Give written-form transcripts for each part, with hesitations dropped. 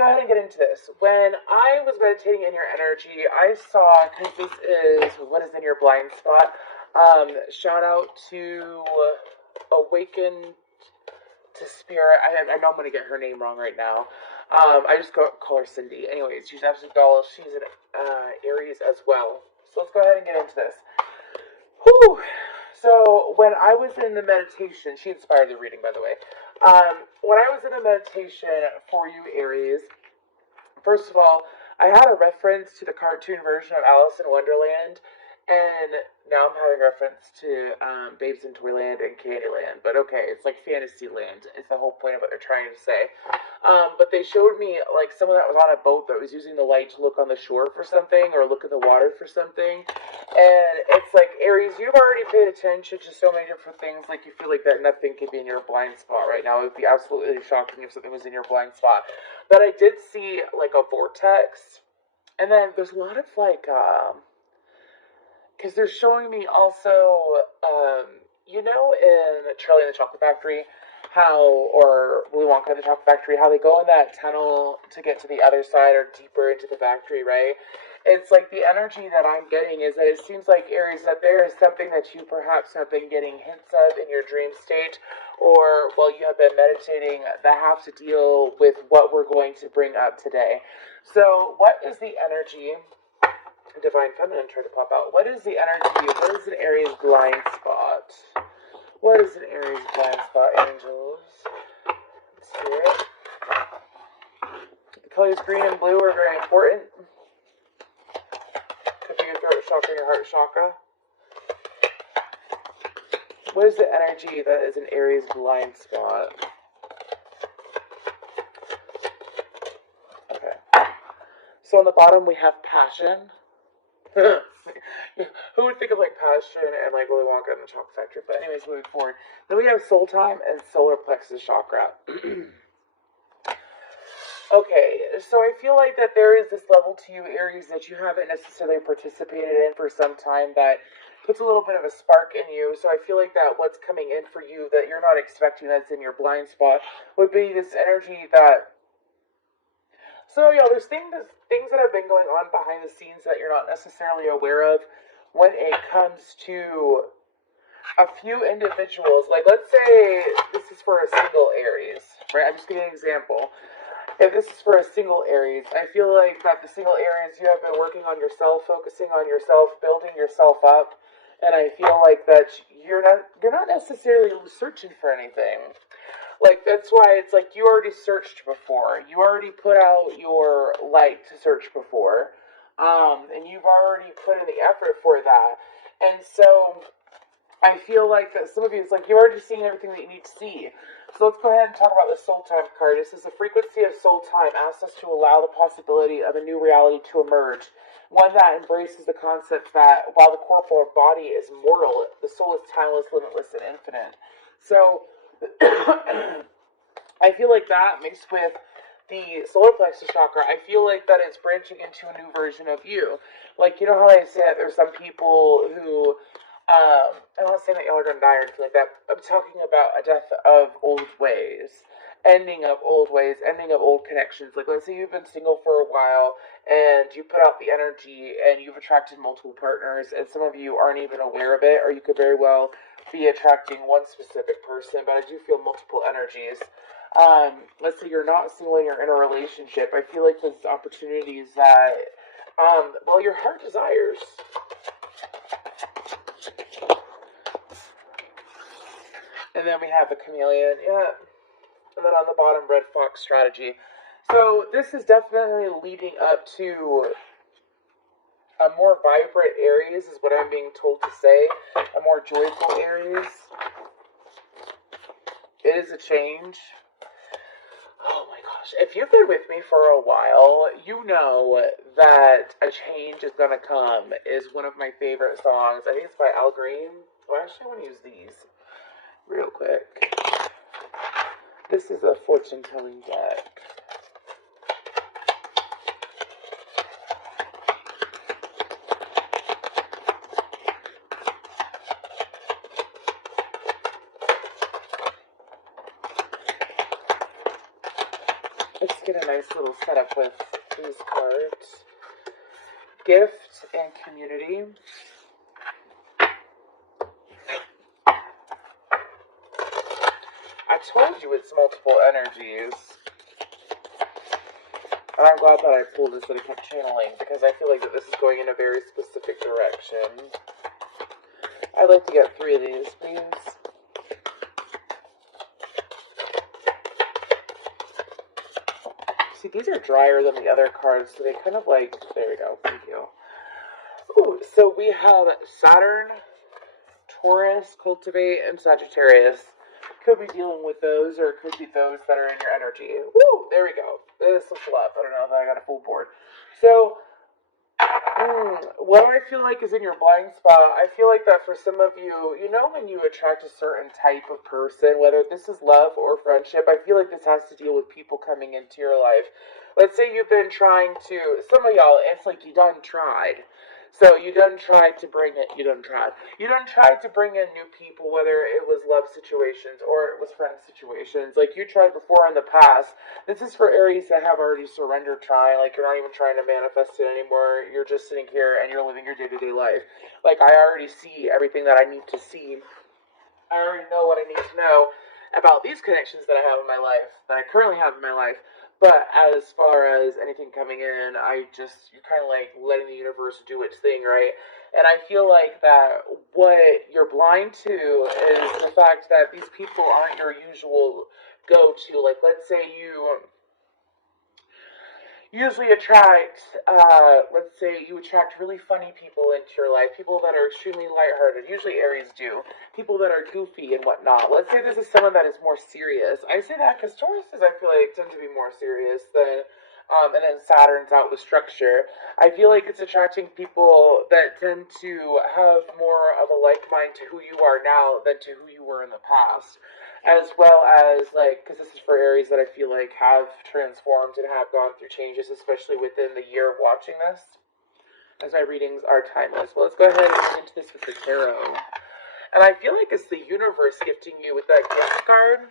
go ahead and get into this. When I was meditating in your energy, I saw, because this is what is in your blind spot, shout out to Awaken to Spirit. I know I'm going to get her name wrong right now. I just call her Cindy. Anyways, she's absolutely doll. She's an Aries as well. So let's go ahead and get into this. Whew. So when I was in the meditation, she inspired the reading, by the way. When I was in a meditation for you, Aries, first of all, I had a reference to the cartoon version of Alice in Wonderland, and now I'm having reference to Babes in Toyland and Candyland. But okay, it's like Fantasyland. It's the whole point of what they're trying to say. But they showed me like someone that was on a boat that was using the light to look on the shore for something or look in the water for something. And it's like, Aries, you've already paid attention to so many different things. Like you feel like that nothing could be in your blind spot right now. It would be absolutely shocking if something was in your blind spot. But I did see like a vortex. And then there's a lot of like, because they're showing me also, you know, in Charlie and the Chocolate Factory, how, or Willy Wonka and the Chocolate Factory, how they go in that tunnel to get to the other side or deeper into the factory, right? It's like the energy that I'm getting is that it seems like, Aries, that there is something that you perhaps have been getting hints of in your dream state, or while you have been meditating, that have to deal with what we're going to bring up today. So, what is the energy? Divine Feminine tried to pop out. What is the energy? What is an Aries blind spot? What is an Aries blind spot, angels? Let's hear it. The colors green and blue are very important. Could be your throat chakra and your heart chakra. What is the energy that is an Aries blind spot? Okay. So on the bottom we have passion. Who would think of like passion and like Willy Wonka and the Chocolate Factory? But anyways, moving forward. Then we have soul time and solar plexus chakra. Okay, so I feel like that there is this level to you, Aries, that you haven't necessarily participated in for some time that puts a little bit of a spark in you. So I feel like that what's coming in for you that you're not expecting that's in your blind spot would be this energy that... So, there's things that have been going on behind the scenes that you're not necessarily aware of when it comes to a few individuals. Like, let's say this is for a single Aries, right? I'm just giving an example. If this is for a single Aries, I feel like that the single Aries, you have been working on yourself, focusing on yourself, building yourself up, and I feel like that you're not necessarily searching for anything. Like, that's why it's like you already searched before. You already put out your light to search before. And you've already put in the effort for that. And so I feel like that some of you, it's like you've already seen everything that you need to see. So let's go ahead and talk about the soul time card. This is the frequency of soul time. Asks us to allow the possibility of a new reality to emerge. One that embraces the concept that while the corporal body is mortal, the soul is timeless, limitless, and infinite. So I feel like that mixed with the solar plexus chakra, I feel like that it's branching into a new version of you. Like, you know how they say that there's some people who, I'm not saying that y'all are going to die or anything like that. I'm talking about a death of old ways, ending of old ways, ending of old connections. Like, let's say you've been single for a while and you put out the energy and you've attracted multiple partners and some of you aren't even aware of it, or you could very well be attracting one specific person, but I do feel multiple energies. Let's say you're not single and you're in a relationship. I feel like there's opportunities that, your heart desires. And then we have the chameleon, yeah. And then on the bottom, red fox strategy. So this is definitely leading up to a more vibrant Aries, is what I'm being told to say. A more joyful Aries. It is a change. Oh my gosh. If you've been with me for a while, you know that A Change Is Gonna Come is one of my favorite songs. I think it's by Al Green. Well, actually, I want to use these real quick. This is a fortune-telling deck. let's get a nice little setup with these cards. Gift and community. I told you it's multiple energies. And I'm glad that I pulled this, that I kept channeling, because I feel like that this is going in a very specific direction. I'd like to get 3 of these, please. See, these are drier than the other cards, so they kind of like, there we go, thank you. Ooh, so we have Saturn, Taurus, Cultivate, and Sagittarius. Could be dealing with those, or it could be those that are in your energy. Woo! There we go. This is love. I don't know if I got a full board. So, what I feel like is in your blind spot, I feel like that for some of you, you know when you attract a certain type of person, whether this is love or friendship, I feel like this has to deal with people coming into your life. Let's say you've been trying to, some of y'all, it's like you done tried. So you done tried to bring it, you done tried to bring in new people, whether it was love situations or it was friend situations. Like you tried before in the past. This is for Aries that have already surrendered trying. Like you're not even trying to manifest it anymore. You're just sitting here and you're living your day-to-day life. Like I already see everything that I need to see. I already know what I need to know about these connections that I have in my life, that I currently have in my life. But as far as anything coming in, you're kind of like letting the universe do its thing, right? And I feel like that what you're blind to is the fact that these people aren't your usual go-to. Like, let's say you usually attract, let's say you attract really funny people into your life, people that are extremely lighthearted. Usually Aries do. People that are goofy and whatnot. Let's say this is someone that is more serious. I say that because Tauruses, I feel like, tend to be more serious than, and then Saturn's out with structure. I feel like it's attracting people that tend to have more of a like mind to who you are now than to who you were in the past, as well as, like, because this is for Aries that I feel like have transformed and have gone through changes, especially within the year of watching this, as my readings are timeless. Well, let's go ahead and get into this with the tarot. And I feel like it's the universe gifting you with that gift card,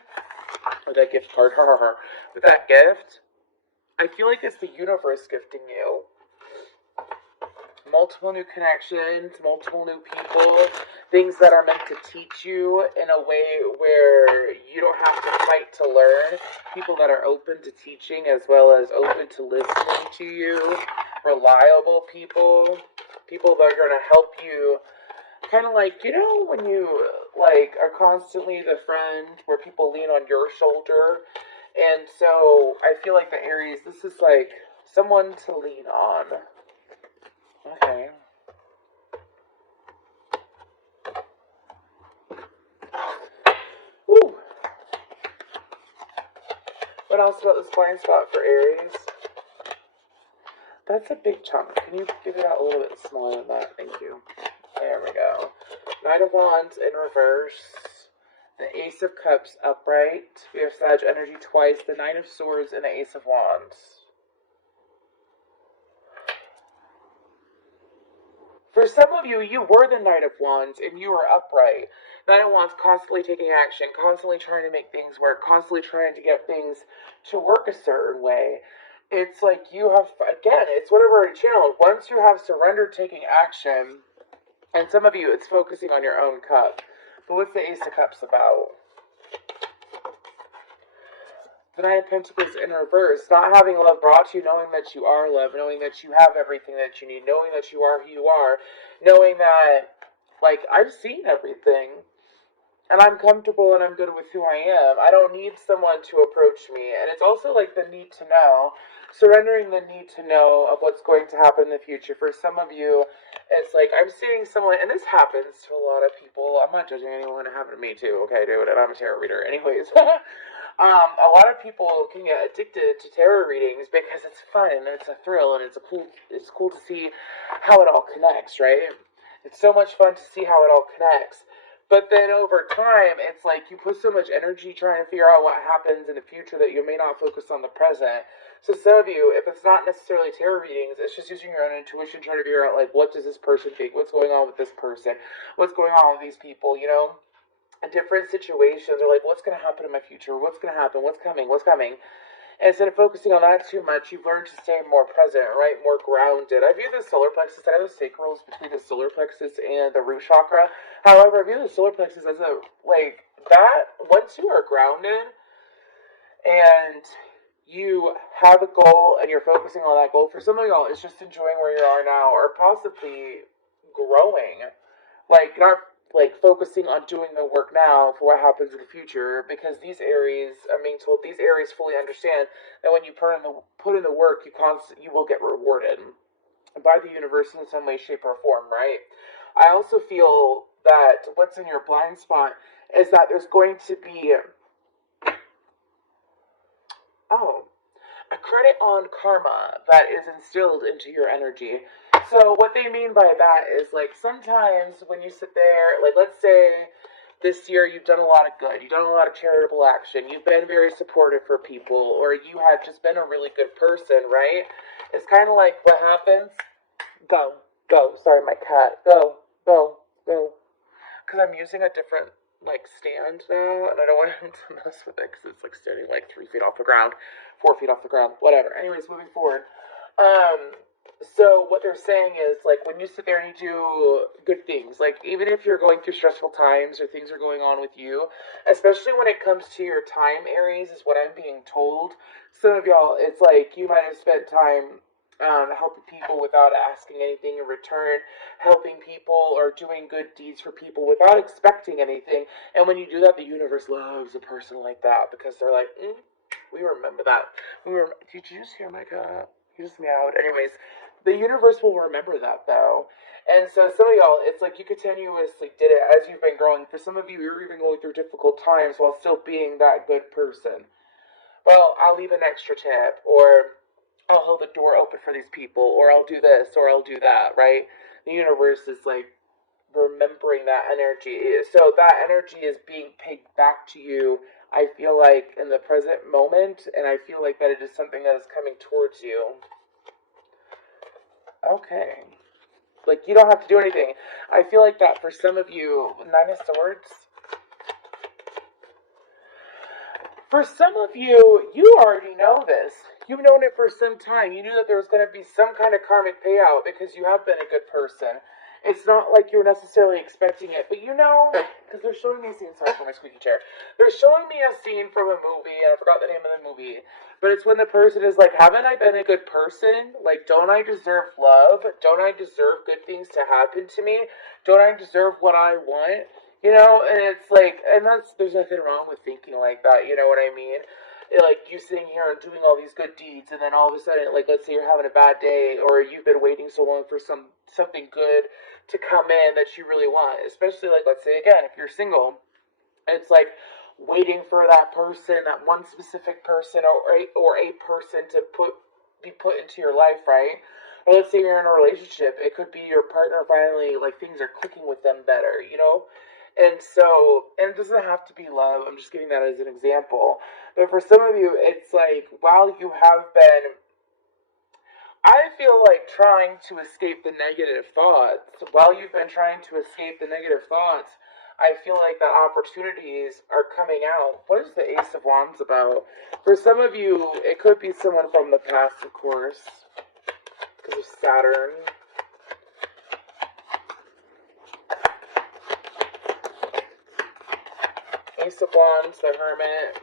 or that gift card, with that gift. I feel like it's the universe gifting you multiple new connections, multiple new people, things that are meant to teach you in a way where you don't have to fight to learn, people that are open to teaching as well as open to listening to you, reliable people, people that are going to help you, kind of like, you know, when you, like, are constantly the friend where people lean on your shoulder. And so I feel like the Aries, this is like someone to lean on. Okay. Ooh. What else about this blind spot for Aries? That's a big chunk. Can you give it out a little bit smaller than that? Thank you. There we go. Knight of Wands in reverse. The Ace of Cups upright. We have Sag energy twice. The Knight of Swords and the Ace of Wands. For some of you, you were the Knight of Wands and you were upright. Knight of Wands constantly taking action, constantly trying to make things work, constantly trying to get things to work a certain way. It's like you have, again, it's what I've already channeled. Once you have surrendered taking action, and some of you, it's focusing on your own cup. But what's the Ace of Cups about? The Knight of Pentacles in reverse, not having love brought to you, knowing that you are love, knowing that you have everything that you need, knowing that you are who you are, knowing that, like, I've seen everything, and I'm comfortable and I'm good with who I am. I don't need someone to approach me. And it's also like the need to know, surrendering the need to know of what's going to happen in the future. For some of you, it's like I'm seeing someone, and this happens to a lot of people. I'm not judging anyone. It happened to me too, okay, dude, and I'm a tarot reader. Anyways, a lot of people can get addicted to tarot readings because it's fun and it's a thrill and it's cool to see how it all connects, right? It's so much fun to see how it all connects. But then over time, it's like you put so much energy trying to figure out what happens in the future that you may not focus on the present. So some of you, if it's not necessarily tarot readings, it's just using your own intuition, trying to figure out, like, what does this person think? What's going on with this person? What's going on with these people, you know? In different situations, or like, what's going to happen in my future? What's going to happen? What's coming? What's coming? And instead of focusing on that too much, you've learned to stay more present, right? More grounded. I view the solar plexus, I know the sacral is between the solar plexus and the root chakra. However, I view the solar plexus as a, like, that, once you are grounded and you have a goal and you're focusing on that goal, for some of y'all, it's just enjoying where you are now or possibly growing. Like, not like focusing on doing the work now for what happens in the future, because these Aries, I'm being told, these Aries fully understand that when you put in the work, you will get rewarded by the universe in some way, shape, or form, right? I also feel that what's in your blind spot is that there's going to be, oh, a credit on karma that is instilled into your energy. So what they mean by that is, like, sometimes when you sit there, like, let's say this year you've done a lot of good, you've done a lot of charitable action, you've been very supportive for people, or you have just been a really good person, right? It's kind of like what happens. Go, go. Sorry, my cat. Go, go, go. Because I'm using a different, like, stand now, and I don't want him to mess with it because it's, like, standing, like, 3 feet off the ground, 4 feet off the ground, whatever. Anyways, moving forward. So what they're saying is, like, when you sit there and you do good things, like, even if you're going through stressful times or things are going on with you, especially when it comes to your time, Aries, is what I'm being told. Some of y'all, it's like you might have spent time helping people without asking anything in return, helping people or doing good deeds for people without expecting anything. And when you do that, the universe loves a person like that because they're like, we remember that. Did you just hear my cat? He just meowed. Anyways, the universe will remember that though. And so some of y'all, it's like you continuously did it as you've been growing. For some of you, you're even going through difficult times while still being that good person. Well, I'll leave an extra tip, or I'll hold the door open for these people, or I'll do this, or I'll do that, right? The universe is like remembering that energy. So that energy is being paid back to you, I feel like, in the present moment, and I feel like that it is something that is coming towards you. Okay. Like, you don't have to do anything. I feel like that for some of you, Nine of Swords. For some of you, you already know this. You've known it for some time. You knew that there was going to be some kind of karmic payout because you have been a good person. It's not like you're necessarily expecting it, but you know, because they're showing me a scene. Sorry for my squeaky chair. They're showing me a scene from a movie, and I forgot the name of the movie. But it's when the person is like, haven't I been a good person? Like, don't I deserve love? Don't I deserve good things to happen to me? Don't I deserve what I want? You know, and it's like, and there's nothing wrong with thinking like that, you know what I mean? Like, you sitting here and doing all these good deeds, and then all of a sudden, like, let's say you're having a bad day, or you've been waiting so long for something good to come in that you really want. Especially, like, let's say again, if you're single, it's like waiting for that person, that one specific person, or a person to be put into your life, right? Or let's say you're in a relationship, it could be your partner finally, like, things are clicking with them better, you know? And so, and it doesn't have to be love, I'm just giving that as an example. But for some of you, it's like, while you have been, I feel like, trying to escape the negative thoughts, while you've been trying to escape the negative thoughts, I feel like that opportunities are coming out. What is the Ace of Wands about? For some of you, it could be someone from the past, of course, because of Saturn. Ace of Wands, the Hermit,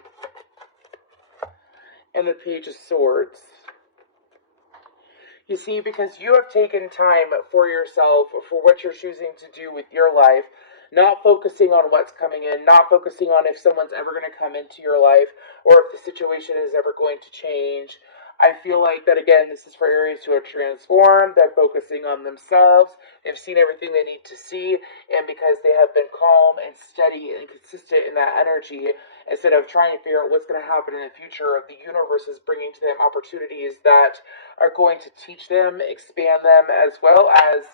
and the Page of Swords. You see, because you have taken time for yourself, for what you're choosing to do with your life, not focusing on what's coming in, not focusing on if someone's ever going to come into your life, or if the situation is ever going to change. I feel like that, again, this is for Aries who are transformed, they're focusing on themselves, they've seen everything they need to see, and because they have been calm and steady and consistent in that energy, instead of trying to figure out what's going to happen in the future, the universe is bringing to them opportunities that are going to teach them, expand them, as well as,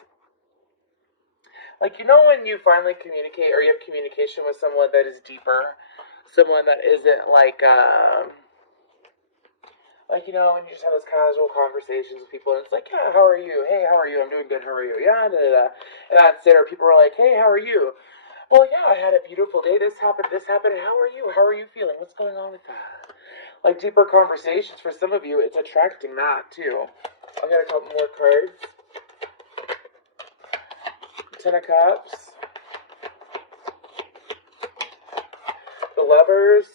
like, you know, when you finally communicate, or you have communication with someone that is deeper, someone that isn't like, you know, when you just have those casual conversations with people, and it's like, yeah, how are you? Hey, how are you? I'm doing good, how are you? Yeah, da, da, da. And that's it. Or people are like, hey, how are you? Well, yeah, I had a beautiful day. This happened, how are you? How are you feeling? What's going on with that? like deeper conversations. For some of you, it's attracting that too. I'll get a couple more cards. 10 of Cups. The Lovers.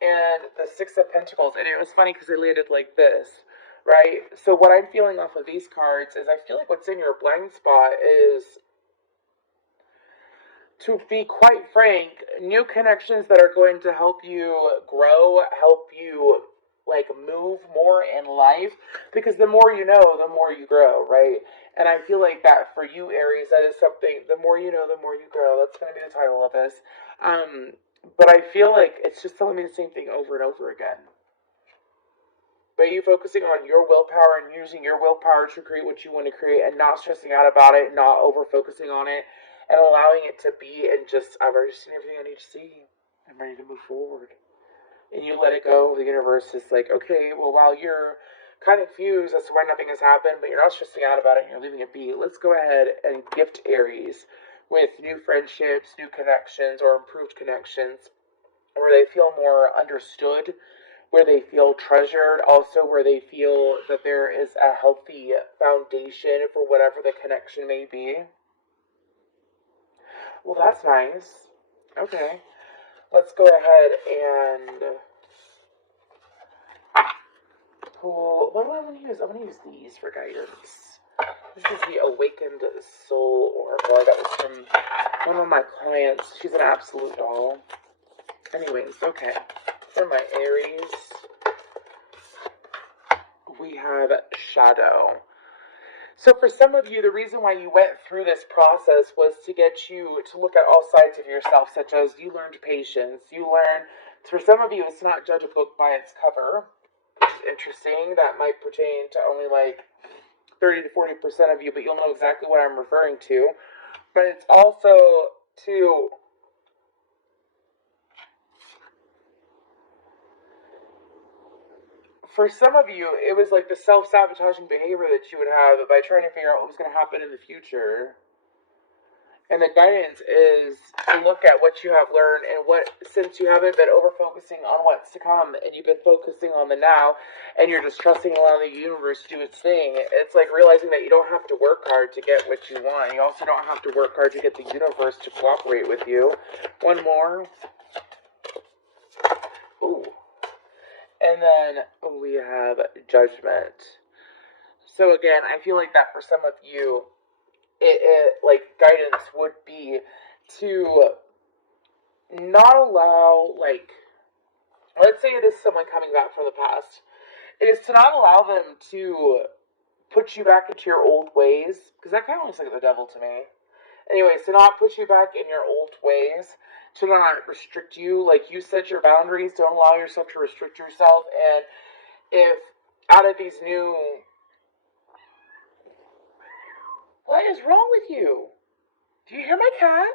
And the Six of Pentacles. And it was funny because they landed like this, right? So what I'm feeling off of these cards is I feel like what's in your blind spot is, to be quite frank, new connections that are going to help you grow, help you like move more in life, because the more you know, the more you grow, right? And I feel like that for you, Aries, that is something, the more you know, the more you grow. That's going to be the title of this. But I feel like it's just telling me the same thing over and over again. But you focusing on your willpower and using your willpower to create what you want to create and not stressing out about it, not over focusing on it, and allowing it to be, and just, I've already seen everything I need to see. I'm ready to move forward. And you let it go. The universe is like, okay, well, while you're kind of confused as to why nothing has happened, but you're not stressing out about it and you're leaving it be, let's go ahead and gift Aries with new friendships, new connections, or improved connections, where they feel more understood, where they feel treasured, also where they feel that there is a healthy foundation for whatever the connection may be. Well, that's nice. Okay. Let's go ahead and pull. What do I want to use? I'm going to use these for guidance. This is the Awakened Soul Oracle. That was from one of my clients. She's an absolute doll. Anyways, okay. For my Aries, we have Shadow. So for some of you, the reason why you went through this process was to get you to look at all sides of yourself, such as you learned patience. You learned, for some of you, it's not judge a book by its cover, which is interesting. That might pertain to only like 30 to 40% of you, but you'll know exactly what I'm referring to. But it's also to for some of you, it was like the self-sabotaging behavior that you would have by trying to figure out what was going to happen in the future. And the guidance is to look at what you have learned and what, since you haven't been over-focusing on what's to come and you've been focusing on the now and you're just trusting and allowing the universe to do its thing, it's like realizing that you don't have to work hard to get what you want. You also don't have to work hard to get the universe to cooperate with you. One more. Ooh. And then we have Judgment. So again, I feel like that for some of you, it like guidance would be to not allow, like, let's say it is someone coming back from the past. It is to not allow them to put you back into your old ways, because that kind of looks like the devil to me. Anyways, to not put you back in your old ways, to not restrict you. Like, you set your boundaries, don't allow yourself to restrict yourself. And if out of these new... What is wrong with you? Do you hear my cat?